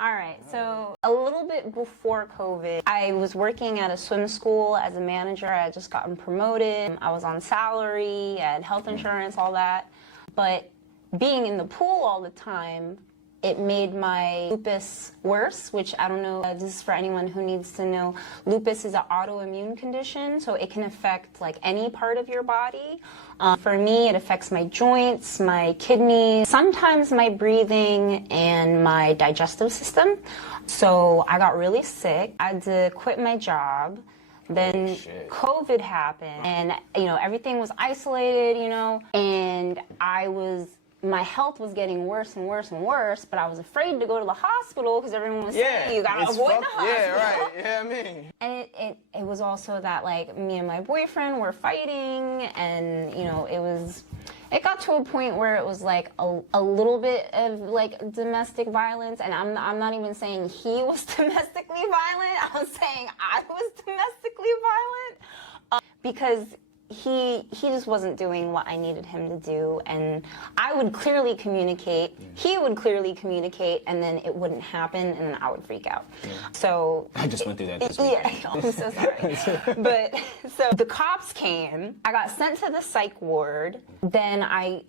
All right, so a little bit before COVID, I was working at a swim school as a manager. I had just gotten promoted. I was on salary, I had health insurance, all that. But being in the pool all the time, it made my lupus worse, which I don't know, this is for anyone who needs to know. Lupus is an autoimmune condition, so it can affect like any part of your body. For me, it affects my joints, my kidneys, sometimes my breathing and my digestive system. So I got really sick. I had to quit my job. Then COVID happened and, you know, everything was isolated, you know, and my health was getting worse and worse and worse, but I was afraid to go to the hospital because everyone was saying you gotta avoid the hospital. Yeah, right. Yeah, I mean. And it was also that like me and my boyfriend were fighting, and you know it got to a point where it was like a little bit of like domestic violence, and I'm not even saying he was domestically violent. I was saying I was domestically violent because he just wasn't doing what I needed him to do, and I would clearly communicate, he would clearly communicate, and then it wouldn't happen, and then I would freak out. Yeah. So I just went through that this week. Yeah, I'm so sorry. But so the cops came, I got sent to the psych ward, then I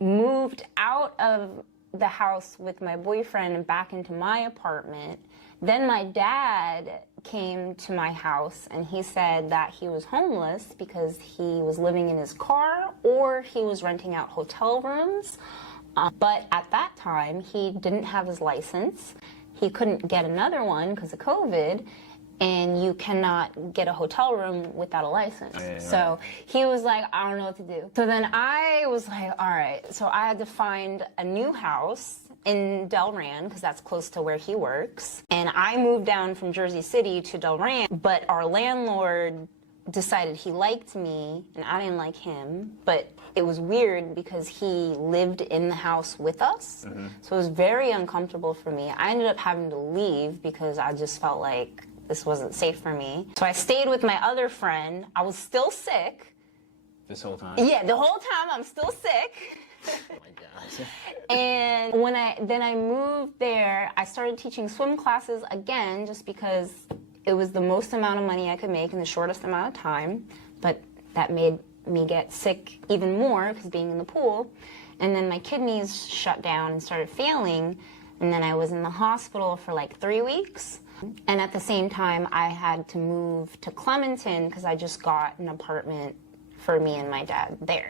moved out of the house with my boyfriend and back into my apartment. Then my dad came to my house and he said that he was homeless because he was living in his car or he was renting out hotel rooms. But at that time, he didn't have his license. He couldn't get another one because of COVID, and you cannot get a hotel room without a license. Yeah, so he was like, I don't know what to do. So then I was like, all right. So I had to find a new house in Delran, because that's close to where he works. And I moved down from Jersey City to Delran, but our landlord decided he liked me and I didn't like him, but it was weird because he lived in the house with us. So it was very uncomfortable for me. I ended up having to leave because I just felt like this wasn't safe for me. So I stayed with my other friend. I was still sick. This whole time? Yeah, the whole time I'm still sick. Oh my gosh. And when I moved there, I started teaching swim classes again just because it was the most amount of money I could make in the shortest amount of time, but that made me get sick even more because being in the pool. And then my kidneys shut down and started failing, and then I was in the hospital for like 3 weeks. And at the same time, I had to move to Clementon because I just got an apartment for me and my dad there.